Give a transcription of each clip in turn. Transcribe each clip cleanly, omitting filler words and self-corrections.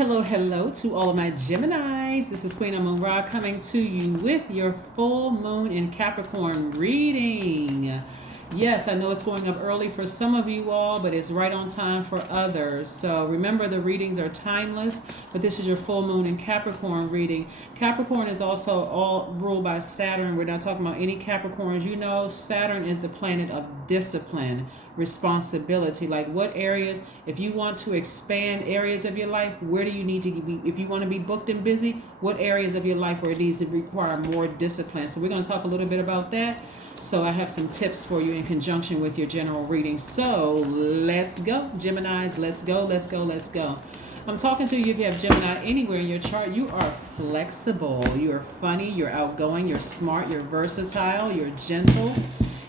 Hello to all of my Geminis. This is Queen Amun Ra coming to you with your full moon in Capricorn reading. Yes, I know it's going up early for some of you all, but it's right on time for others. So remember, the readings are timeless, but this is your full moon in Capricorn reading. Capricorn is also all ruled by Saturn. We're not talking about any Capricorns. You know, Saturn is the planet of discipline, responsibility. Like what areas, if you want to expand areas of your life, where do you need to be? If you want to be booked and busy, what areas of your life where it needs to require more discipline? So we're going to talk a little bit about that. So I have some tips for you in conjunction with your general reading. So let's go, Geminis. Let's go. I'm talking to you if you have Gemini anywhere in your chart. You are flexible. You are funny. You're outgoing. You're smart. You're versatile. You're gentle.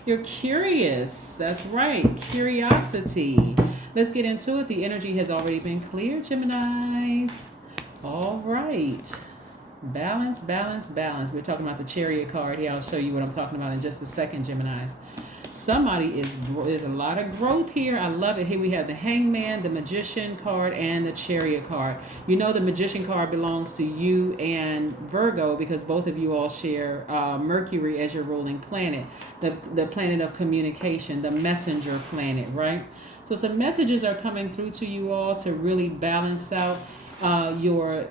You're curious. That's right. Curiosity. Let's get into it. The energy has already been cleared, Geminis. All right. Balance. We're talking about the Chariot card here. I'll show you what I'm talking about in just a second, Geminis. There's a lot of growth here. I love it. Here we have the Hangman, the Magician card, and the Chariot card. You know the Magician card belongs to you and Virgo because both of you all share Mercury as your ruling planet, the planet of communication, the messenger planet, right? So some messages are coming through to you all to really balance out your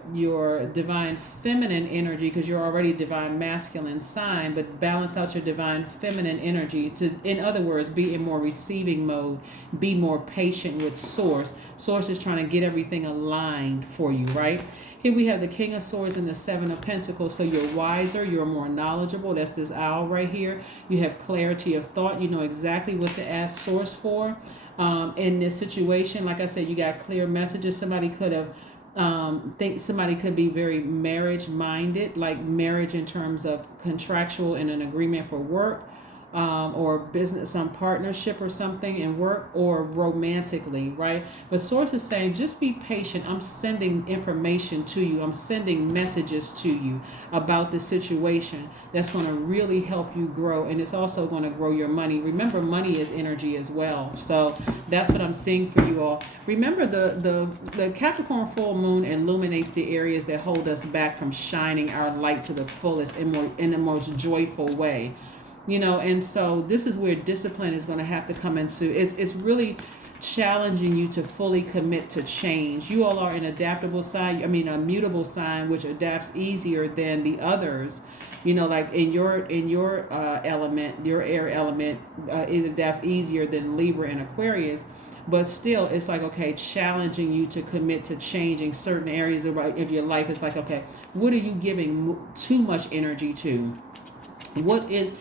divine feminine energy, because you're already divine masculine sign, but balance out your divine feminine energy to, in other words, be in more receiving mode, be more patient with source. Source is trying to get everything aligned for you, right? Here we have the King of Swords and the Seven of Pentacles. So you're wiser, you're more knowledgeable. That's this owl right here. You have clarity of thought. You know exactly what to ask source for in this situation. Like I said, you got clear messages. Somebody could have somebody could be very marriage minded, like marriage in terms of contractual and an agreement for work, or business, some partnership or something in work, or romantically, right? But source is saying just be patient. I'm sending information to you. I'm sending messages to you about the situation that's going to really help you grow, and it's also going to grow your money. Remember, money is energy as well. So that's what I'm seeing for you all. Remember, the Capricorn full moon illuminates the areas that hold us back from shining our light to the fullest in the most joyful way. You know, and so this is where discipline is going to have to come into. It's really challenging you to fully commit to change. You all are an adaptable sign. I mean, a mutable sign, which adapts easier than the others. You know, like in your element, your air element, it adapts easier than Libra and Aquarius. But still, it's like, okay, challenging you to commit to changing certain areas of your life. It's like, okay, what are you giving too much energy to? What is...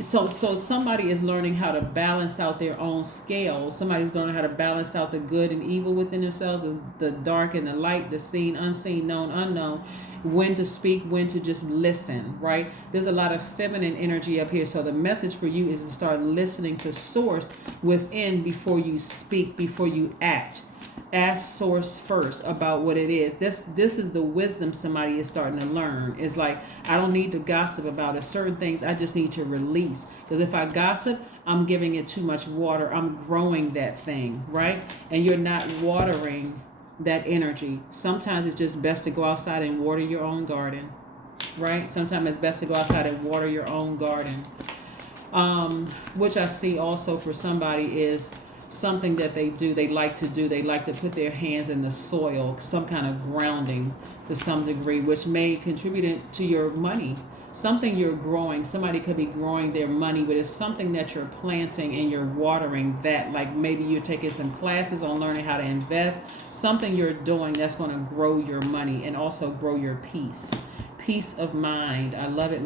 So somebody is learning how to balance out their own scale. Somebody's learning how to balance out the good and evil within themselves, the dark and the light, the seen, unseen, known, unknown, when to speak, when to just listen, right? There's a lot of feminine energy up here. So the message for you is to start listening to source within before you speak, before you act. Ask source first about what it is. This is the wisdom somebody is starting to learn. It's like, I don't need to gossip about it. Certain things I just need to release. Because if I gossip, I'm giving it too much water. I'm growing that thing, right? And you're not watering that energy. Sometimes it's just best to go outside and water your own garden, right? Sometimes it's best to go outside and water your own garden. Which I see also for somebody is something that they like to put their hands in the soil, some kind of grounding to some degree, which may contribute to your money. Something you're growing. Somebody could be growing their money, but it's something that you're planting and you're watering that. Like maybe you're taking some classes on learning how to invest. Something you're doing that's going to grow your money and also grow your peace. Peace of mind. I love it.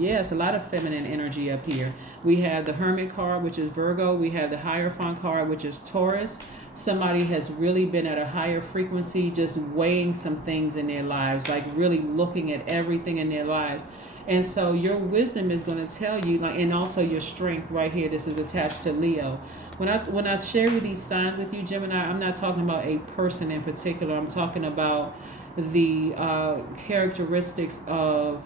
Yes, a lot of feminine energy up here. We have the Hermit card, which is Virgo. We have the Hierophant card, which is Taurus. Somebody has really been at a higher frequency, just weighing some things in their lives, like really looking at everything in their lives. And so your wisdom is going to tell you, like, and also your strength right here. This is attached to Leo. When I share with these signs with you, Gemini, I'm not talking about a person in particular. I'm talking about the characteristics of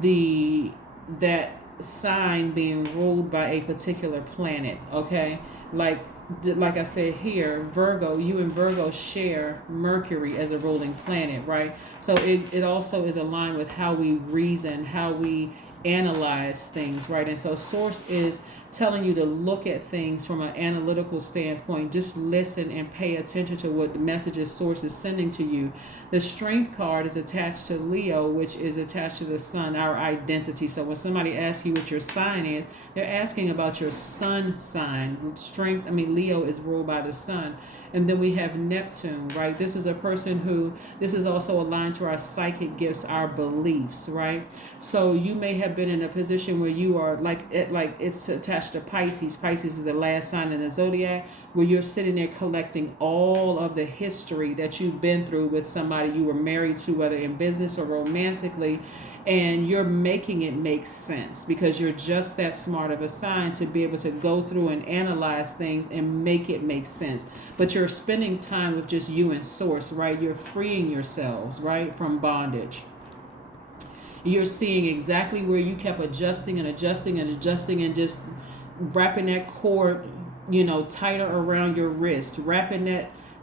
that sign being ruled by a particular planet. Okay, like like I said here, Virgo, you and Virgo share Mercury as a ruling planet, right? So it also is aligned with how we reason, how we analyze things, right? And so Source is telling you to look at things from an analytical standpoint. Just listen and pay attention to what the messages Source is sending to you. The Strength card is attached to Leo, which is attached to the sun, our identity. So when somebody asks you what your sign is, they're asking about your sun sign. Strength, I mean, Leo is ruled by the sun. And then we have Neptune, right? This is a person who, this is also aligned to our psychic gifts, our beliefs, right? So you may have been in a position where you are like it's attached to Pisces. Pisces is the last sign in the Zodiac, where you're sitting there collecting all of the history that you've been through with somebody you were married to, whether in business or romantically, and you're making it make sense because you're just that smart of a sign to be able to go through and analyze things and make it make sense. But you're spending time with just you and Source, right? You're freeing yourselves, right, from bondage. You're seeing exactly where you kept adjusting and adjusting and adjusting and just wrapping that cord, tighter around your wrist, wrapping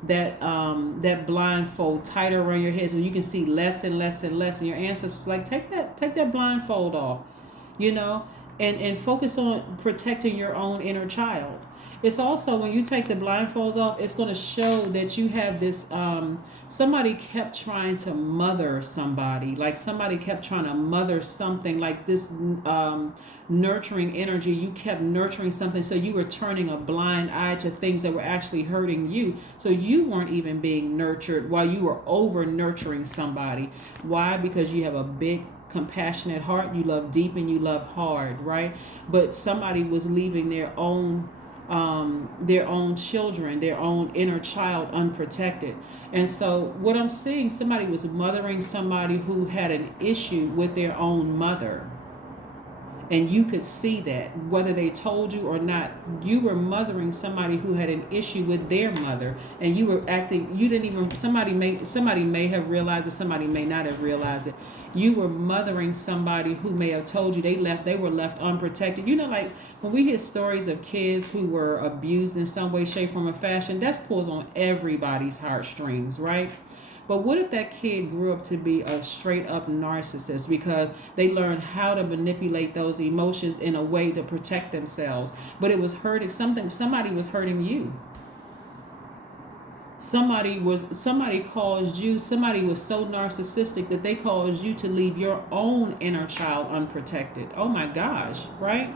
that blindfold tighter around your head so you can see less and less and less. And your ancestors like, take that blindfold off, and focus on protecting your own inner child. It's also, when you take the blindfolds off, it's going to show that you have this, somebody kept trying to mother somebody, like somebody kept trying to mother something, like this nurturing energy. You kept nurturing something, so you were turning a blind eye to things that were actually hurting you. So you weren't even being nurtured while you were over nurturing somebody. Why? Because you have a big compassionate heart. You love deep and you love hard, right? But somebody was leaving their own children, their own inner child unprotected. And so what I'm seeing, somebody was mothering somebody who had an issue with their own mother. And you could see that, whether they told you or not, you were mothering somebody who had an issue with their mother, and you were acting, you didn't even, somebody may have realized it, somebody may not have realized it. You were mothering somebody who may have told you they were left unprotected. Like when we hear stories of kids who were abused in some way, shape, form, or fashion, that pulls on everybody's heartstrings, right? But what if that kid grew up to be a straight up narcissist because they learned how to manipulate those emotions in a way to protect themselves, but it was hurting somebody was hurting you. Somebody caused you, somebody was so narcissistic that they caused you to leave your own inner child unprotected. Oh my gosh, right?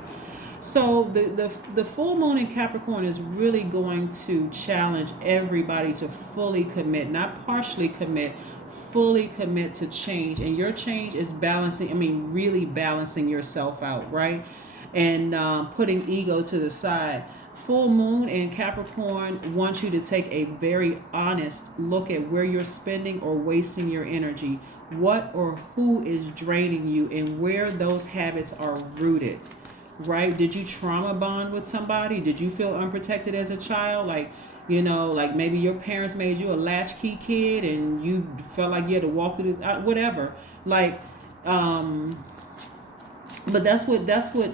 So the full moon in Capricorn is really going to challenge everybody to fully commit, not partially commit, fully commit to change. And your change is really balancing yourself out, right? And putting ego to the side. Full moon in Capricorn wants you to take a very honest look at where you're spending or wasting your energy. What or who is draining you and where those habits are rooted. Right? Did you trauma bond with somebody? Did you feel unprotected as a child? Like maybe your parents made you a latchkey kid and you felt like you had to walk through this, whatever. But that's what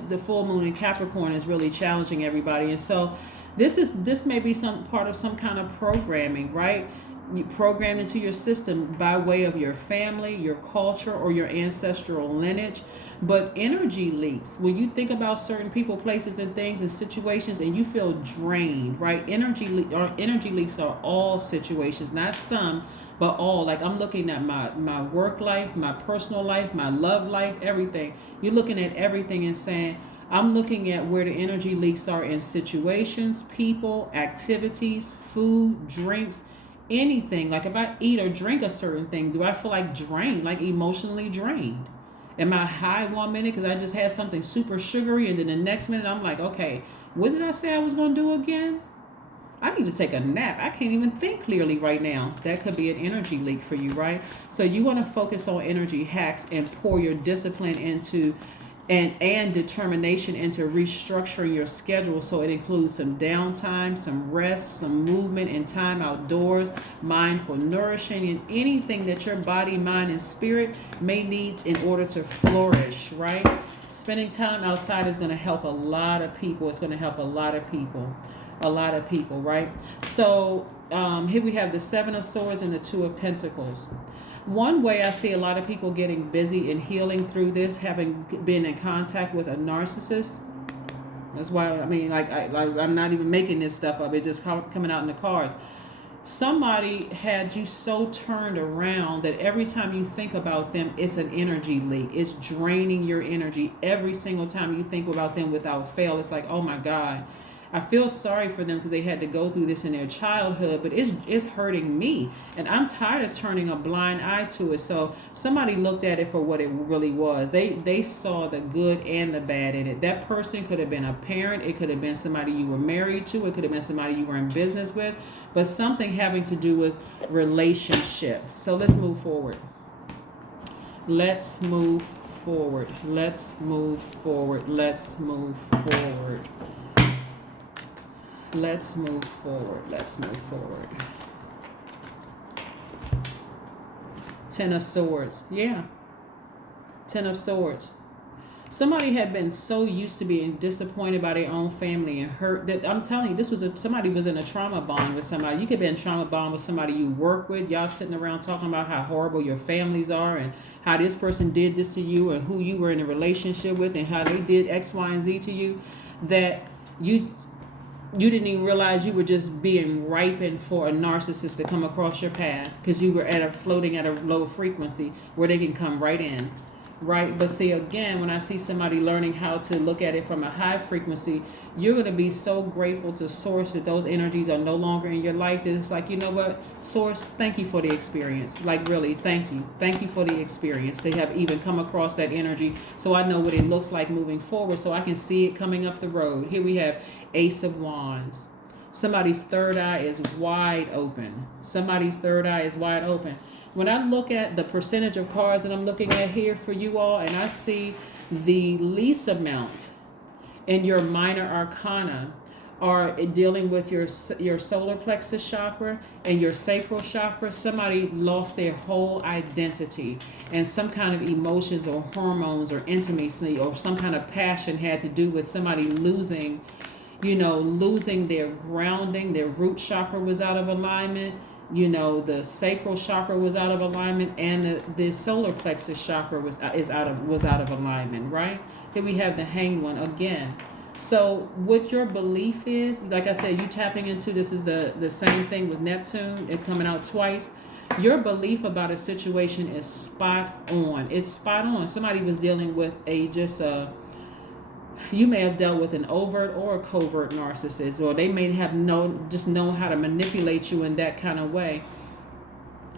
the full moon in Capricorn is really challenging everybody. And so this may be some part of some kind of programming, right? You programmed into your system by way of your family, your culture, or your ancestral lineage. But energy leaks, when you think about certain people, places, and things and situations, and you feel drained, right? Energy leaks are all situations, not some, but all. Like I'm looking at my work life, my personal life, my love life, everything. You're looking at everything and saying, I'm looking at where the energy leaks are in situations, people, activities, food, drinks, anything. Like if I eat or drink a certain thing, do I feel like drained, like emotionally drained? Am I high 1 minute because I just had something super sugary, and then the next minute I'm like, okay, what did I say I was going to do again? I need to take a nap. I can't even think clearly right now. That could be an energy leak for you, right? So you want to focus on energy hacks and pour your discipline into and determination into restructuring your schedule, so it includes some downtime, some rest, some movement, and time outdoors, mindful nourishing, and anything that your body, mind, and spirit may need in order to flourish, right? Spending time outside is going to help a lot of people. It's going to help a lot of people. a lot of people, right? So here we have the Seven of Swords and the Two of Pentacles. One way I see a lot of people getting busy and healing through this, having been in contact with a narcissist. That's why, I mean, I'm not even making this stuff up. It's just coming out in the cards. Somebody had you so turned around that every time you think about them, it's an energy leak. It's draining your energy every single time you think about them without fail. It's like, oh my God, I feel sorry for them because they had to go through this in their childhood, but it's hurting me. And I'm tired of turning a blind eye to it. So somebody looked at it for what it really was. They saw the good and the bad in it. That person could have been a parent. It could have been somebody you were married to. It could have been somebody you were in business with. But something having to do with relationship. So let's move forward. Let's move forward. Let's move forward. Let's move forward. Let's move forward. Let's move forward. Ten of Swords. Yeah. Ten of Swords. Somebody had been so used to being disappointed by their own family and hurt that I'm telling you, somebody was in a trauma bond with somebody. You could be in trauma bond with somebody you work with. Y'all sitting around talking about how horrible your families are and how this person did this to you and who you were in a relationship with and how they did X, Y, and Z to you, that you didn't even realize you were just being ripened for a narcissist to come across your path because you were floating at a low frequency where they can come right in. Right. But see, again, when I see somebody learning how to look at it from a high frequency, you're going to be so grateful to Source that those energies are no longer in your life. That it's like, you know what, Source, thank you for the experience. Like, really, thank you. Thank you for the experience. They have even come across that energy. So I know what it looks like moving forward. So I can see it coming up the road. Here we have Ace of Wands. Somebody's third eye is wide open. Somebody's third eye is wide open. When I look at the percentage of cards that I'm looking at here for you all, and I see the least amount in your minor arcana are dealing with your solar plexus chakra and your sacral chakra, somebody lost their whole identity and some kind of emotions or hormones or intimacy or some kind of passion had to do with somebody losing their grounding. Their root chakra was out of alignment. The sacral chakra was out of alignment, and the solar plexus chakra was out of alignment, right? Then we have the Hanged One again. So what your belief is, like I said, you tapping into this is the same thing with Neptune, it coming out twice. Your belief about a situation is spot on. It's spot on. Somebody was dealing with you may have dealt with an overt or a covert narcissist, or they may have known how to manipulate you in that kind of way.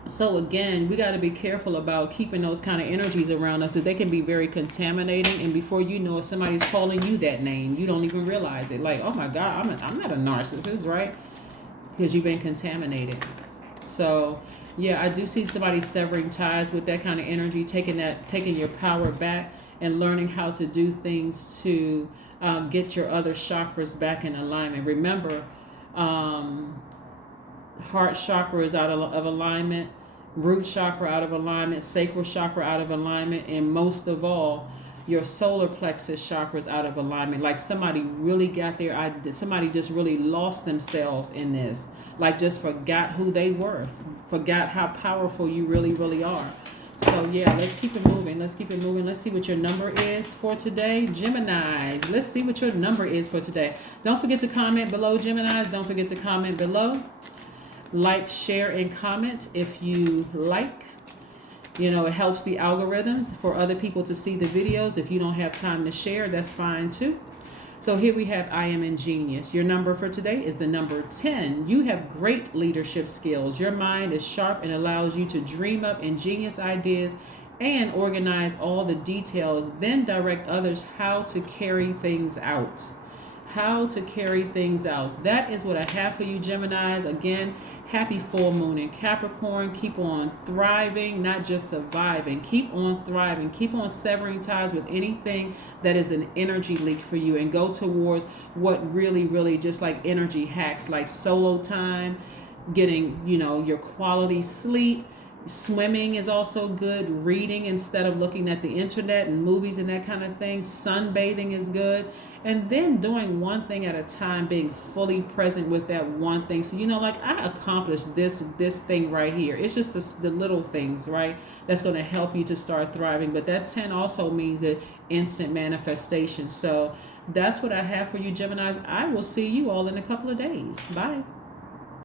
So again, we got to be careful about keeping those kind of energies around us because they can be very contaminating. And before you know it, somebody's calling you that name. You don't even realize it. Like, oh my God, I'm not a narcissist, right? Because you've been contaminated. So yeah, I do see somebody severing ties with that kind of energy, taking your power back and learning how to do things to get your other chakras back in alignment. Remember, heart chakra is out of alignment, root chakra out of alignment, sacral chakra out of alignment, and most of all, your solar plexus chakra is out of alignment. Like somebody really somebody just really lost themselves in this. Like just forgot who they were, forgot how powerful you really, really are. So yeah, let's keep it moving. Let's see what your number is for today. Geminis, let's see what your number is for today. Don't forget to comment below, Geminis. Don't forget to comment below. Like, share, and comment if you like. It helps the algorithms for other people to see the videos. If you don't have time to share, that's fine too. So here we have I am ingenious. Your number for today is the number 10. You have great leadership skills. Your mind is sharp and allows you to dream up ingenious ideas and organize all the details, then direct others how to carry things out. How to carry things out. That is what I have for you, Geminis. Again, happy full moon in Capricorn. Keep on thriving, not just surviving. Keep on thriving. Keep on severing ties with anything that is an energy leak for you and go towards what really, really just like energy hacks, like solo time, getting, your quality sleep. Swimming is also good. Reading instead of looking at the internet and movies and that kind of thing. Sunbathing is good. And then doing one thing at a time, being fully present with that one thing. So, like I accomplished this thing right here. It's just the little things, right? That's going to help you to start thriving. But that 10 also means that instant manifestation. So that's what I have for you, Geminis. I will see you all in a couple of days. Bye.